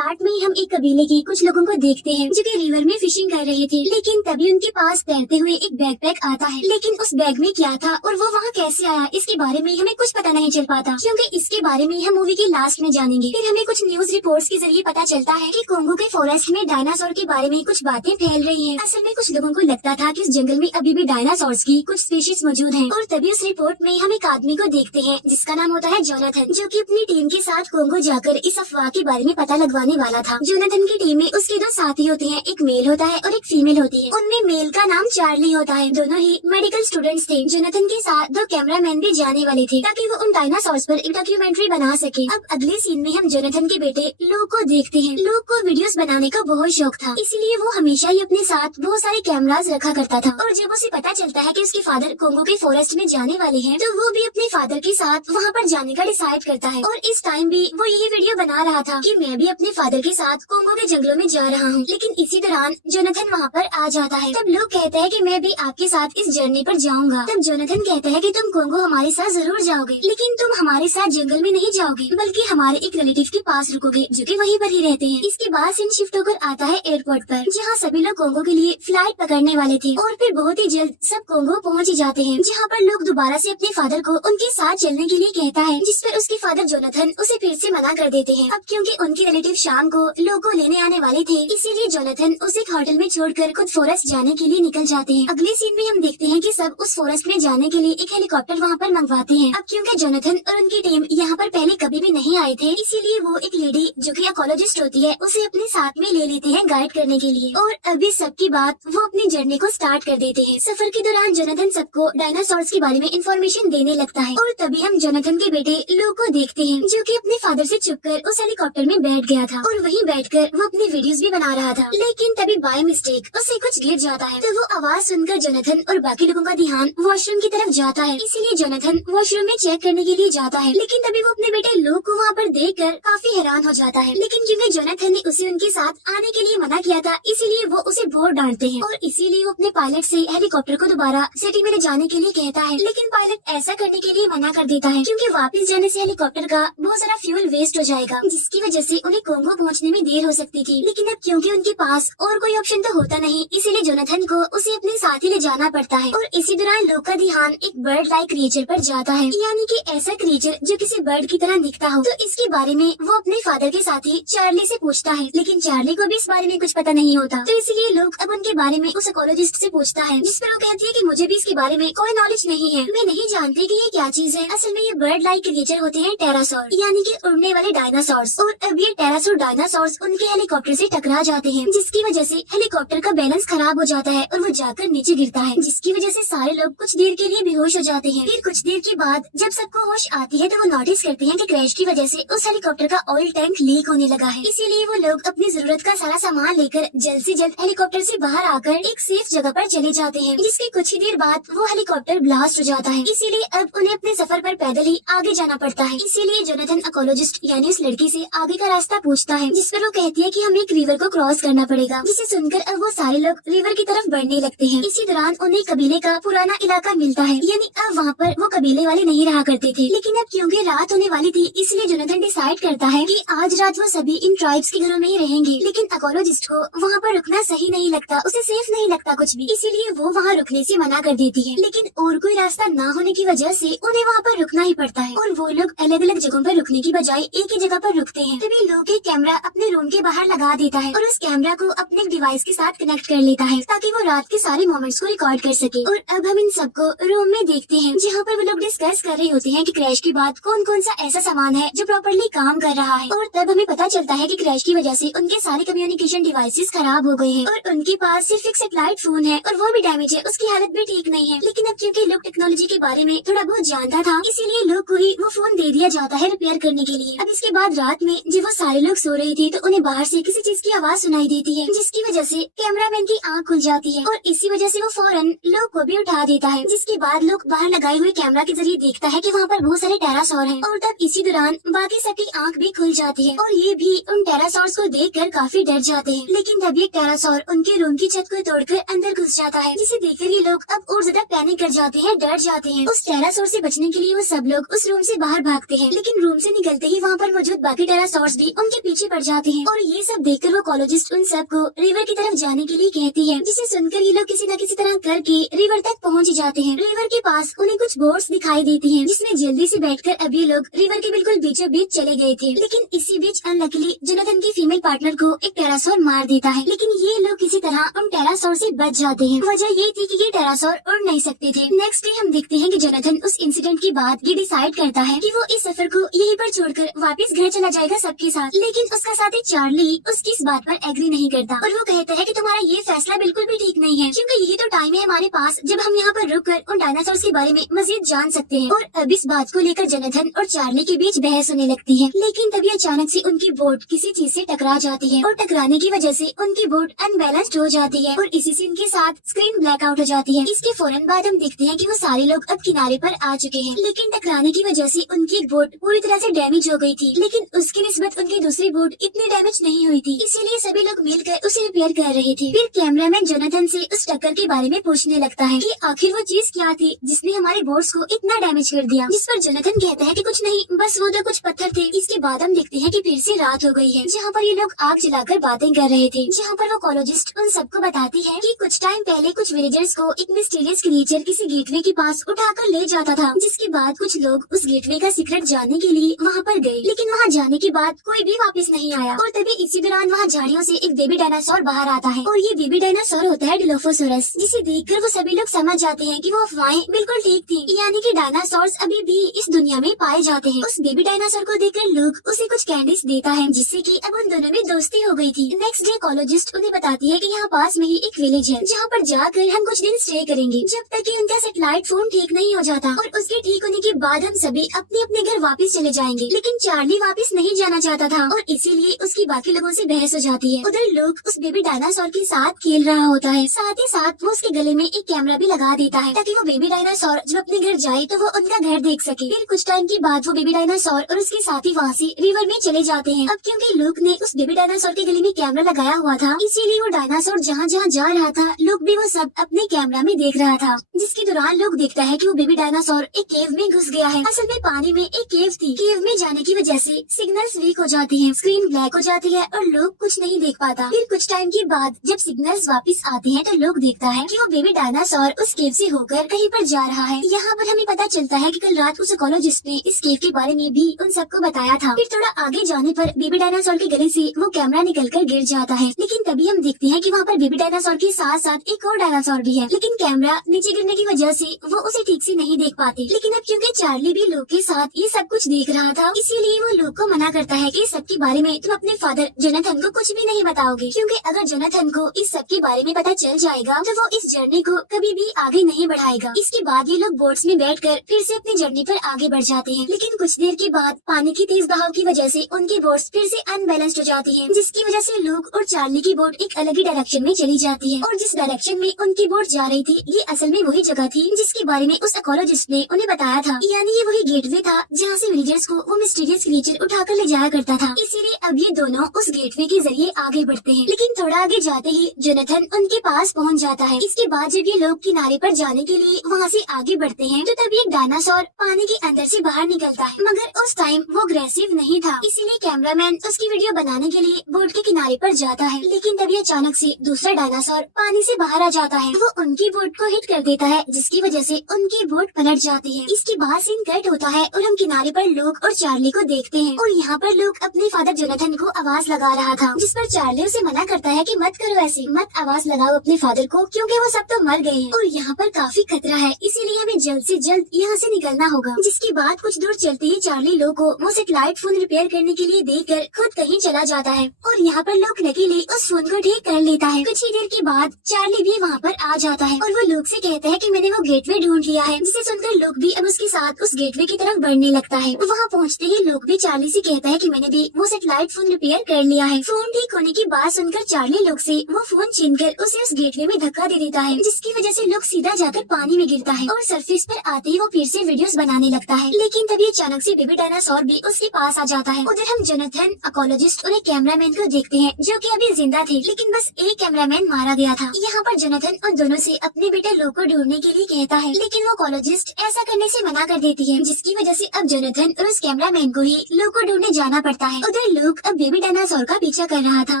Start में हम एक कबीले के कुछ लोगों को देखते हैं जो कि रिवर में फिशिंग कर रहे थे, लेकिन तभी उनके पास तैरते हुए एक बैकपैक आता है। लेकिन उस बैग में क्या था और वो वहाँ कैसे आया, इसके बारे में हमें कुछ पता नहीं चल पाता, क्योंकि इसके बारे में हम मूवी के लास्ट में जानेंगे। फिर हमें कुछ न्यूज रिपोर्ट्स के जरिए पता चलता है कि कोंगो के फॉरेस्ट में डायनासोर के बारे में कुछ बातें फैल रही हैं। असल में कुछ लोगों को लगता था कि उस जंगल में अभी भी डायनासोर्स की कुछ स्पीशीज मौजूद हैं। और तभी उस रिपोर्ट में हम एक आदमी को देखते हैं जिसका नाम होता है जोनाथन, जो कि अपनी टीम के साथ कोंगो जाकर इस अफवाह के बारे में पता लगवाने वाला था। जोनाथन की टीम में उसके दो साथी होते हैं, एक मेल होता है और एक फीमेल होती है। उनमें मेल का नाम चार्ली होता है। दोनों ही मेडिकल स्टूडेंट्स थे। जोनाथन के साथ दो कैमरामैन भी जाने वाले थे ताकि वो उन डायनासोर्स पर एक डॉक्यूमेंट्री बना सके। अब अगले सीन में हम जोनाथन के बेटे लू को देखते हैं। लू को वीडियोस बनाने का बहुत शौक था, इसीलिए वो हमेशा ही अपने साथ बहुत सारे कैमरास रखा करता था। और जब उसे पता चलता है कि उसके फादर कोंगो के फॉरेस्ट में जाने वाले हैं, तो वो भी अपने फादर के साथ वहाँ पर जाने का डिसाइड करता है। और इस टाइम भी वो यही वीडियो बना रहा था कि मैं भी अपने फादर के साथ कोंगो के जंगलों में जा रहा हूँ। लेकिन इसी दौरान जोनाथन वहाँ पर आ जाता है। तब लोग कहते हैं कि मैं भी आपके साथ इस जर्नी पर जाऊंगा। तब जोनाथन कहता है कि तुम कोंगो हमारे साथ जरूर जाओगे, लेकिन तुम हमारे साथ जंगल में नहीं जाओगे, बल्कि हमारे एक रिलेटिव के पास रुकोगे जो कि वहीं पर ही रहते हैं। इसके बाद सीन शिफ्ट होकर आता है एयरपोर्ट पर, जहाँ सभी लोग कोंगो के लिए फ्लाइट पकड़ने वाले थे। और फिर बहुत ही जल्द सब कोंगो पहुँच ही जाते हैं, जहाँ पर लोग दोबारा से अपने फादर को उनके साथ चलने के लिए कहता है, जिस पर उसके फादर जोनाथन उसे फिर से मना कर देते हैं। अब क्योंकि उनके रिलेटिव शाम को लोग को लेने आने वाले थे, इसीलिए जोनाथन उसे एक होटल में छोड़कर खुद फॉरेस्ट जाने के लिए निकल जाते हैं। अगले सीन में हम देखते हैं कि सब उस फॉरेस्ट में जाने के लिए एक हेलीकॉप्टर वहाँ पर मंगवाते हैं। अब क्योंकि जोनाथन और उनकी टीम यहाँ पर पहले कभी भी नहीं आए थे, इसीलिए वो एक लेडी जो कि इकोलॉजिस्ट होती है उसे अपने साथ में ले लेते हैं गाइड करने के लिए। और अभी सबकी बात वो अपनी जर्नी को स्टार्ट कर देते हैं। सफर के दौरान जोनाथन सबको डायनासोर्स के बारे में इंफॉर्मेशन देने लगता है। और तभी हम जोनाथन के बेटे लू को देखते हैं, जो कि अपने फादर से छुपकर उस हेलीकॉप्टर में बैठ गया था और वहीं बैठकर वो अपनी वीडियोस भी बना रहा था। लेकिन तभी बाय मिस्टेक उसे कुछ गिर जाता है, तो वो आवाज सुनकर जोनाथन और बाकी लोगों का ध्यान वॉशरूम की तरफ जाता है। इसीलिए जोनाथन वॉशरूम में चेक करने के लिए जाता है, लेकिन तभी वो अपने बेटे लू को वहाँ पर देखकर काफी हैरान हो जाता है। लेकिन क्योंकि जोनाथन ने उसे उनके साथ आने के लिए मना किया था, इसीलिए वो उसे बहुत डांटते हैं और इसीलिए वो अपने पायलट से हेलीकॉप्टर को दोबारा सिटी में ले जाने के लिए कहता है। लेकिन पायलट ऐसा करने के लिए मना कर देता है, क्योंकि वापस जाने से हेलीकॉप्टर का बहुत सारा फ्यूल वेस्ट हो जाएगा, जिसकी वजह से उन्हें कोंगो पहुंचने में देर हो सकती थी। लेकिन अब क्योंकि उनके पास और कोई ऑप्शन तो होता नहीं, इसीलिए जोनाथन को उसे अपने साथ ही ले जाना पड़ता है। और इसी दौरान लोग का ध्यान एक बर्ड लाइक क्रिएचर पर जाता है, यानी कि ऐसा क्रिएचर जो किसी बर्ड की तरह दिखता हो। तो इसके बारे में वो अपने फादर के साथी चार्ली से पूछता है, लेकिन चार्ली को भी इस बारे में कुछ पता नहीं होता। तो इसलिए लोग अब उनके बारे में उस इकोलॉजिस्ट से पूछता है, जिस पर वो कहती है कि मुझे भी इसके बारे में कोई नॉलेज नहीं है, मैं नहीं जानती कि ये क्या चीज है। असल में ये बर्ड लाइक क्रिएचर होते हैं टेरासोर, यानी कि उड़ने वाले डायनासोर्स। और अब ये टेरासोर डायनासोर्स उनके हेलीकॉप्टर से टकरा जाते हैं, जिसकी वजह से हेलीकॉप्टर का बैलेंस खराब हो जाता है और वो जाकर नीचे गिरता है, जिसकी वजह से सारे लोग कुछ देर के लिए बेहोश हो जाते हैं। फिर कुछ देर के बाद जब सबको होश आती है, तो वो नोटिस करते हैं कि क्रैश की वजह से उस हेलीकॉप्टर का ऑयल टैंक लीक होने लगा है। इसीलिए वो लोग अपनी जरूरत का सारा सामान लेकर जल्द से जल्द हेलीकॉप्टर से बाहर आकर एक सेफ जगह पर चले जाते हैं, जिसके कुछ ही देर बाद वो हेलीकॉप्टर ब्लास्ट हो जाता है। इसीलिए अब उन्हें अपने सफर पर पैदल ही आगे जाना पड़ता है। इसीलिए जोनाथन इकोलॉजिस्ट यानी उस लड़की से आगे का रास्ता पूछता है, जिस पर वो कहती है कि हमें एक रिवर को क्रॉस करना पड़ेगा, जिसे सुनकर अब वो सारे लोग रिवर की तरफ बढ़ने लगते हैं। इसी दौरान उन्हें कबीले का पुराना इलाका मिलता है, यानी अब वहाँ पर वो कबीले वाले नहीं रहा करते थे। लेकिन अब क्योंकि रात होने वाली थी, इसलिए जोनाथन डिसाइड करता है कि आज रात वो सभी इन ट्राइब्स के घरों में ही रहेंगे। लेकिन इकोलॉजिस्ट को वहाँ पर रुकना सही नहीं लगता, उसे सेफ नहीं लगता कुछ भी, इसीलिए वो वहाँ रुकने से मना कर देती है। लेकिन और कोई रास्ता न होने की वजह से उन्हें वहाँ पर रुकना ही पड़ता है और वो लोग अलग अलग जगहों पर रुकने की बजाय एक ही जगह पर रुकते हैं। तभी लोग एक कैमरा अपने रूम के बाहर लगा देता है और उस कैमरा को अपने डिवाइस के साथ कनेक्ट कर लेता है, ताकि वो रात के सारे मोमेंट्स को रिकॉर्ड कर सके। और अब हम इन सबको रूम में देखते हैं, जहाँ पर वो लोग डिस्कस कर रहे होते हैं कि क्रैश के बाद कौन कौन सा ऐसा सामान है जो प्रॉपर्ली काम कर रहा है। और तब हमें पता चलता है कि क्रैश की वजह से उनके सारे कम्युनिकेशन डिवाइसेस खराब हो गए हैं और उनके पास सिर्फ एक सैटेलाइट फोन है और वो भी डैमेज है, उसकी हालत भी ठीक नहीं है। लेकिन अब क्योंकि लोग टेक्नोलॉजी के बारे में थोड़ा बहुत जानता था, इसीलिए लोग को ही वो फोन दे दिया जाता है रिपेयर करने के लिए। अब इसके बाद रात में जब वो सारे लोग सो रहे थे, तो उन्हें बाहर से किसी चीज की आवाज सुनाई देती है, जिसकी वजह से कैमरामैन की आंख खुल जाती है और इसी वजह से वो फौरन लोग को भी उठा देता है। जिसके बाद लोग बाहर लगाए हुए कैमरा के जरिए देखता है कि वहाँ पर बहुत सारे टेरासोर हैं। और तब इसी दौरान बाकी सबकी आंख भी खुल जाती है और ये भी उन टेरासोर्स को देखकर काफी डर जाते हैं। लेकिन तब एक टेरासोर उनके रूम की छत को तोड़कर अंदर घुस जाता है, जिसे देखकर ये लोग अब और ज्यादा पैनिक कर जाते हैं, डर जाते हैं। उस टेरासोर से बचने के लिए वो सब लोग उस रूम से बाहर भागते हैं, लेकिन रूम से निकलते ही वहाँ पर मौजूद बाकी टेरासोर्स भी उनके पीछे पड़ जाते हैं और ये सब देखकर वो इकोलॉजिस्ट उन सबको रिवर की तरफ जाने के लिए कहती है, जिसे सुनकर ये लोग किसी न किसी तरह करके रिवर तक पहुँच जाते हैं। रिवर के पास उन्हें कुछ बोट्स दिखाई देती हैं, जिसमें जल्दी से बैठकर अब ये लोग रिवर के बिल्कुल बीचों बीच चले गए थे। लेकिन इसी बीच अनलकीली जोनाथन की फीमेल पार्टनर को एक टेरासोर मार देता है, लेकिन ये लोग किसी तरह उन टेरासोर से बच जाते हैं। वजह ये थी कि ये टेरासोर उड़ नहीं सकते थे। नेक्स्ट डे हम देखते हैं कि जोनाथन उस इंसिडेंट के बाद ये डिसाइड करता है कि वो इस सफर को यहीं पर छोड़कर वापस घर चला जाएगा सबके साथ। लेकिन उसका साथी चार्ली उसकी इस बात पर एग्री नहीं करता और वो कहता है कि तुम्हारा ये फैसला बिल्कुल भी ठीक नहीं है, क्योंकि यही तो टाइम है हमारे पास जब हम यहाँ पर रुककर उन डायनासोर के बारे में मजीद जान सकते हैं। और अब इस बात को लेकर जोनाथन और चार्ली के बीच बहस होने लगती है। लेकिन तभी अचानक से उनकी बोट किसी चीज से टकरा जाती है और टकराने की वजह से उनकी बोट अनबैलेंस्ड हो जाती है और इसी सीन के साथ स्क्रीन ब्लैकआउट हो जाती है। इसके फौरन बाद हम देखते हैं कि वो सारे लोग अब किनारे पर आ चुके हैं, लेकिन टकराने की वजह से उनकी एक बोट पूरी तरह से डैमेज हो गई थी। लेकिन उसकी निस्बत उनकी दूसरी बोट इतनी डैमेज नहीं हुई थी, इसीलिए सभी लोग मिलकर उसे रिपेयर कर रहे थे। फिर कैमरामैन जोनाथन से उस टक्कर के बारे में पूछने लगता है कि आखिर वो चीज क्या थी जिसने हमारे बोट्स को इतना डैमेज कर दिया। जिस पर जोनाथन कहता है कि कुछ नहीं, बस वो तो कुछ पत्थर थे। इसके बाद हम देखते हैं कि फिर से रात हो गई है, जहाँ पर ये लोग आग जलाकर बातें कर रहे थे, जहाँ पर वो इकोलॉजिस्ट उन सबको बताती है कि कुछ टाइम पहले कुछ विलेजर्स को एक मिस्टीरियस क्रिएचर किसी गेटवे के पास उठाकर ले जाता था। जिसके बाद कुछ लोग उस गेटवे का सीक्रेट जानने के लिए वहाँ पर गए, लेकिन वहाँ जाने के बाद कोई भी वापस नहीं आया। और तभी इसी दौरान वहाँ झाड़ियों से एक बेबी डायनासोर बाहर आता है और ये बेबी डायनासोर होता है डिलोफोसोरस, जिसे देखकर वो सभी लोग समझ जाते हैं कि वो अफवाहें बिल्कुल ठीक थी, यानी कि डायनासोर्स अभी भी इस दुनिया में पाए जाते हैं। उस बेबी डायनासोर को देखकर लूक उसे कुछ कैंडीज देता है, जिससे कि अब उन दोनों में दोस्ती हो गई थी। नेक्स्ट डे इकोलॉजिस्ट उन्हें बताती है कि यहाँ पास में ही एक विलेज है, जहाँ पर जाकर हम कुछ दिन स्टे करेंगे जब तक कि उनका सैटेलाइट फोन ठीक नहीं हो जाता, और उसके ठीक होने के बाद हम सभी अपने अपने घर वापस चले जाएंगे। लेकिन चार्ली वापस नहीं जाना चाहता था और इसीलिए उसकी बाकी लोगों से बहस हो जाती है। उधर लूक उस बेबी डायनासोर के साथ खेल रहा होता है, साथ ही साथ वो उसके गले में एक कैमरा भी लगा देता है ताकि वो बेबी डायनासोर जब अपने घर जाए तो वो उनका घर देख सके। फिर कुछ टाइम के बाद वो बेबी डायनासोर और उसके साथी वहाँ से रिवर में चले जाते हैं। अब क्योंकि लूक ने उस बेबी डायनासोर के गले में कैमरा लगाया हुआ था, इसीलिए वो डायनासोर जहाँ जहाँ जा रहा था लूक भी वो सब अपने कैमरा में देख रहा था। जिसके दौरान लूक देखता है कि वो बेबी डायनासोर एक केव में घुस गया है। असल में पानी में एक केव थी। केव में जाने की वजह से सिग्नल्स वीक हो जाती हैं, स्क्रीन ब्लैक हो जाती है और लूक कुछ नहीं देख पाता। फिर कुछ टाइम के बाद जब सिग्नल्स वापस आते हैं तो लूक देखता है कि वो बेबी डायनासोर उस केव से होकर कहीं पर जा रहा है। यहाँ पर हमें पता चलता है कि कल रात उस इकोलॉजिस्ट ने इस केव के बारे में भी उन सबको बताया था। फिर थोड़ा आगे जाने पर बेबी डायनासोर के गले से वो कैमरा निकलकर गिर जाता है, लेकिन तभी हम देखते हैं कि वहाँ पर बेबी डायनासोर के साथ साथ एक और डायनासोर भी है, लेकिन कैमरा नीचे गिरने की वजह से वो उसे ठीक से नहीं देख पाते। लेकिन अब क्योंकि चार्ली भी लूक के साथ ये सब कुछ देख रहा था, इसीलिए वो लूक को मना करता है कि इस सब के बारे में तुम अपने फादर जोनाथन को कुछ भी नहीं बताओगे, क्योंकि अगर जोनाथन को इस सब के बारे में पता चल जाएगा तो वो इस जर्नी को कभी भी आगे नहीं बढ़ाएगा। इसके बाद ये लोग बोट्स में बैठकर फिर से अपनी जर्नी पर आगे बढ़ जाते हैं, लेकिन कुछ देर के बाद पानी की तेज बहाव की वजह से उनकी बोट्स फिर से अनबैलेंस्ड हो जाती हैं, जिसकी वजह से लूक और चार्ली की बोट एक अलग ही डायरेक्शन में चली जाती है। और जिस डायरेक्शन में उनकी बोट जा रही थी ये असल में वही जगह थी जिसके बारे में उस इकोलॉजिस्ट ने उन्हें बताया था, यानी ये वही गेटवे था जहाँ से विलेजर्स को वो मिस्टीरियस क्रिएचर उठाकर ले जाया करता था। इसीलिए अब ये दोनों उस गेटवे के जरिए आगे बढ़ते हैं, लेकिन थोड़ा आगे जाते ही जोनाथन उनके पास पहुँच जाता है। इसके बाद जब ये लोग किनारे पर जाने के लिए वहाँ से आगे बढ़ते हैं तो तभी एक डायनासोर पानी के अंदर से बाहर निकलता है, मगर उस टाइम वो अग्रेसिव नहीं था, इसीलिए कैमरामैन उसकी वीडियो बनाने के लिए बोट के किनारे पर जाता है। लेकिन तभी अचानक से दूसरा डायनासोर पानी से बाहर आ जाता है, वो उनकी बोट को हिट कर देता है, जिसकी वजह से उनकी बोट पलट जाती है। इसके बाद सीन कट होता है और हम किनारे पर लूक और चार्ली को देखते हैं, और यहाँ पर लूक अपने फादर जोनाथन को आवाज लगा रहा था, जिस पर चार्ली उसे मना करता है कि मत करो ऐसे, मत आवाज लगाओ अपने फादर को, क्योंकि वो सब तो मर गए हैं और यहाँ पर काफी खतरा है, इसीलिए हमें जल्द से जल्द यहाँ से निकलना होगा। जिसके बाद कुछ दूर चलते ही चार्ली लूक को वो सैटेलाइट फोन रिपेयर करने के लिए देकर खुद कहीं चला जाता है और यहाँ पर लूक लकीली उस फोन को ठीक कर लेता है। कुछ ही देर के बाद चार्ली भी वहाँ पर आ जाता है और वो लूक से कहता है कि मैंने वो गेटवे ढूंढ लिया है, जिसे सुनकर लूक भी अब उसके साथ उस गेटवे की तरफ बढ़ने लगता है। वहाँ पहुँचते ही लूक भी चार्ली से कहता है कि मैंने भी वो सैटेलाइट फोन रिपेयर कर लिया है। फोन ठीक होने की बात सुनकर चार्ली लूक से वो फोन छीनकर उसे उस गेटवे में धक्का दे देता है, जिसकी वजह से लूक सीधा जाकर पानी में गिरता है और सरफेस पर आते ही वो फिर से वीडियोस बनाने लगता है। लेकिन तभी अचानक से बेबी डायनासोर भी उसके पास आ जाता है। उधर हम जोनाथन, इकोलॉजिस्ट और एक कैमरामैन को देखते हैं जो कि अभी जिंदा थे, लेकिन बस एक कैमरामैन मारा गया था। यहाँ पर जोनाथन उन दोनों से अपने बेटे लूक को ढूंढने के लिए कहता है, लेकिन वो इकोलॉजिस्ट ऐसा करने से मना कर देती है, जिसकी वजह से अब जोनाथन और उस कैमरामैन को ही लूक को ढूंढने जाना पड़ता है। उधर उधर लूक अब बेबी डायनासोर का पीछा कर रहा था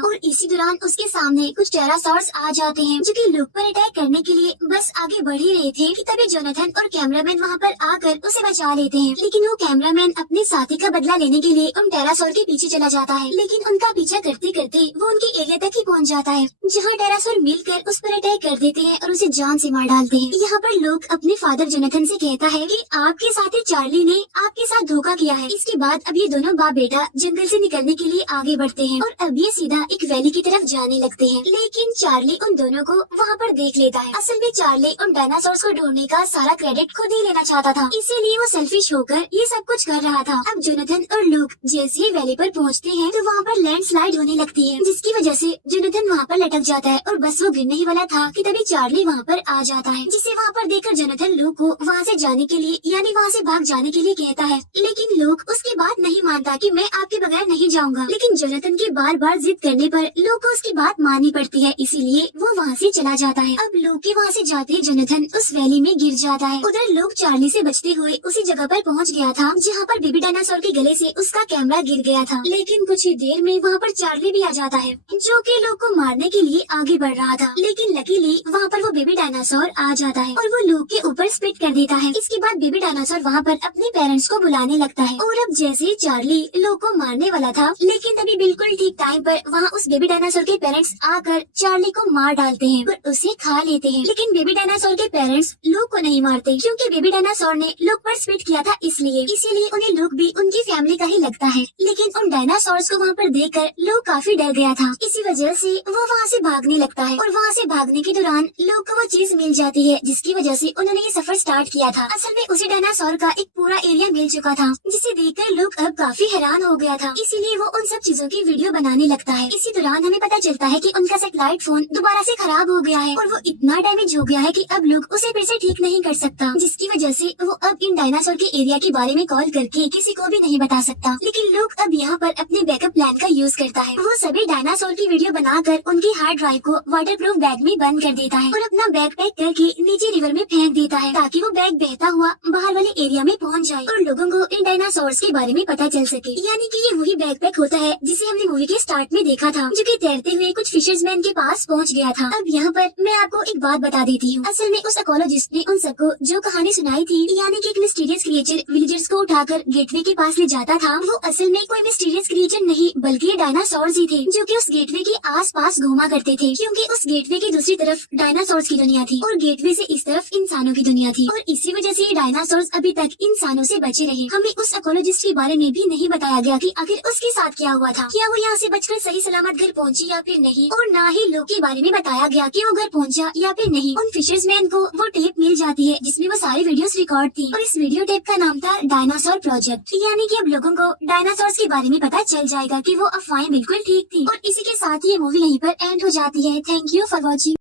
और इसी दौरान उसके सामने कुछ टेरासॉर्स आ जाते हैं जो कि लूक पर अटैक करने के लिए बस आगे बढ़ ही रहे थे कि तभी जोनाथन और कैमरामैन वहाँ पर आकर उसे बचा लेते हैं। लेकिन वो कैमरामैन अपने साथी का बदला लेने के लिए उन टेरासोर के पीछे चला जाता है, लेकिन उनका पीछा करते करते वो उनके एरिया तक ही पहुँच जाता है जहाँ टेरासोर मिलकर उस पर अटैक कर देते हैं और उसे जान से मार डालते हैं। यहाँ पर लूक अपने फादर जोनाथन से कहता है कि आपके साथी चार्ली ने आपके साथ धोखा किया है। इसके बाद अब ये दोनों बाप बेटा जंगल से निकलने के लिए आगे बढ़ते हैं और अब ये सीधा एक वैली की तरफ जाने लगते हैं। लेकिन चार्ली उन दोनों को वहाँ पर देख लेता है। असल में चार्ली उन डायनासोर्स को ढूंढने का सारा क्रेडिट खुद ही लेना चाहता था, इसीलिए वो सेल्फिश होकर ये सब कुछ कर रहा था। अब जोनाथन और लूक जैसे ही वैली पर पहुँचते हैं तो वहाँ पर लैंडस्लाइड होने लगती है, जिसकी वजह से जोनाथन वहाँ पर लटक जाता है और बस वो गिरने ही वाला था कि तभी चार्ली वहाँ पर आ जाता है, जिसे वहाँ पर देखकर जोनाथन लूक को वहाँ से जाने के लिए यानी वहाँ से भाग जाने के लिए कहता है। लेकिन लूक उसकी बात नहीं मानता कि मैं आपके बगैर नहीं जाऊंगा। लेकिन जोनाथन के बार बार जिद करने पर लूक को उसकी बात माननी पड़ती है, इसीलिए वो वहाँ से चला जाता है। अब लूक के वहाँ से जाते ही जोनाथन उस वैली में गिर जाता है। उधर लूक चार्ली से बचते हुए उसी जगह पर पहुँच गया था जहाँ पर बेबी डायनासोर के गले से उसका कैमरा गिर गया था। लेकिन कुछ ही देर में वहाँ पर चार्ली भी आ जाता है जो कि लूक को मारने के लिए आगे बढ़ रहा था। लेकिन लकीली वहाँ पर वो बेबी डायनासोर आ जाता है और वो लूक के ऊपर स्पिट कर देता है। इसके बाद बेबी डायनासोर वहाँ पर अपने पेरेंट्स को बुलाने लगता है और अब जैसे ही चार्ली लूक को मारने वाला था, लेकिन तभी बिल्कुल ठीक टाइम पर वहाँ उस बेबी डायनासोर के पेरेंट्स आकर चार्ली को मार डालते हैं और उसे खा लेते हैं। लेकिन बेबी डायनासोर के पेरेंट्स लूक को नहीं मारते क्योंकि बेबी डायनासोर ने लूक पर स्पिट किया था, इसीलिए उन्हें लूक भी उनकी फैमिली का ही लगता है। लेकिन उन डायनासोर्स को वहाँ पर देखकर लूक काफी डर गया था, इसी वजह से वो वहाँ से भागने लगता है और वहाँ से भागने के दौरान लूक को वो चीज मिल जाती है जिसकी वजह से उन्होंने ये सफर स्टार्ट किया था। असल में उसी डायनासोर का एक पूरा एरिया मिल चुका था, जिसे देखकर लूक अब काफी हैरान हो गया था, इसीलिए वो उन सब चीजों की वीडियो बनाने लगता है। इसी दौरान हमें पता चलता है कि उनका सैटेलाइट फोन दोबारा से खराब हो गया है और वो इतना डैमेज हो गया है कि अब लूक उसे फिर से ठीक नहीं कर सकता, जिसकी वजह से वो अब इन डायनासोर के एरिया के बारे में कॉल करके किसी को भी नहीं बता सकता। लेकिन लूक अब यहाँ पर अपने बैकअप प्लान का यूज करता है। वो सभी डायनासोर की वीडियो बनाकर उनकी हार्ड ड्राइव को वाटरप्रूफ बैग में बंद कर देता है और अपना बैग पैक करके नीचे रिवर में फेंक देता है ताकि वो बैग बहता हुआ बाहर वाले एरिया में पहुँच जाए और लोगों को इन डायनासोर्स के बारे में पता चल सके। यानी कि ये वही बैकपैक होता है जिसे हमने मूवी के स्टार्ट में देखा था, जो कि तैरते हुए कुछ फिशर्समैन के पास पहुंच गया था। अब यहाँ पर मैं आपको एक बात बता देती हूँ। असल में उस इकोलॉजिस्ट ने उन सबको जो कहानी सुनाई थी, यानी कि एक मिस्टीरियस क्रिएचर विलेजर्स को उठाकर गेटवे के पास ले जाता था, वो असल में कोई मिस्टीरियस क्रिएचर नहीं बल्कि ये डायनासोर्स ही थे जो कि उस गेटवे के आस-पास घूमा करते थे, क्योंकि उस गेटवे की दूसरी तरफ डायनासोर्स की दुनिया थी और गेटवे से इस तरफ इंसानों की दुनिया थी और इसी वजह से ये डायनासोर्स अभी तक इंसानों से बचे रहे। हमें उस इकोलॉजिस्ट के बारे में भी नहीं बताया गया कि आखिर उसके साथ क्या हुआ था, क्या वो यहाँ से बचकर सही सलामत घर पहुँची या फिर नहीं, और न ही लूक के बारे में बताया गया कि वो घर पहुँचा या फिर नहीं। उन फिशर्समैन को वो टेप मिल जाती है जिसमें वो सारी वीडियोस रिकॉर्ड थी और इस वीडियो टेप का नाम था डायनासोर प्रोजेक्ट। यानी कि अब लोगों को डायनासोर्स के बारे में पता चल जाएगा कि वो अफवाहें बिल्कुल ठीक थी। और इसी के साथ ये मूवी यहीं पर एंड हो जाती है। Thank you for watching.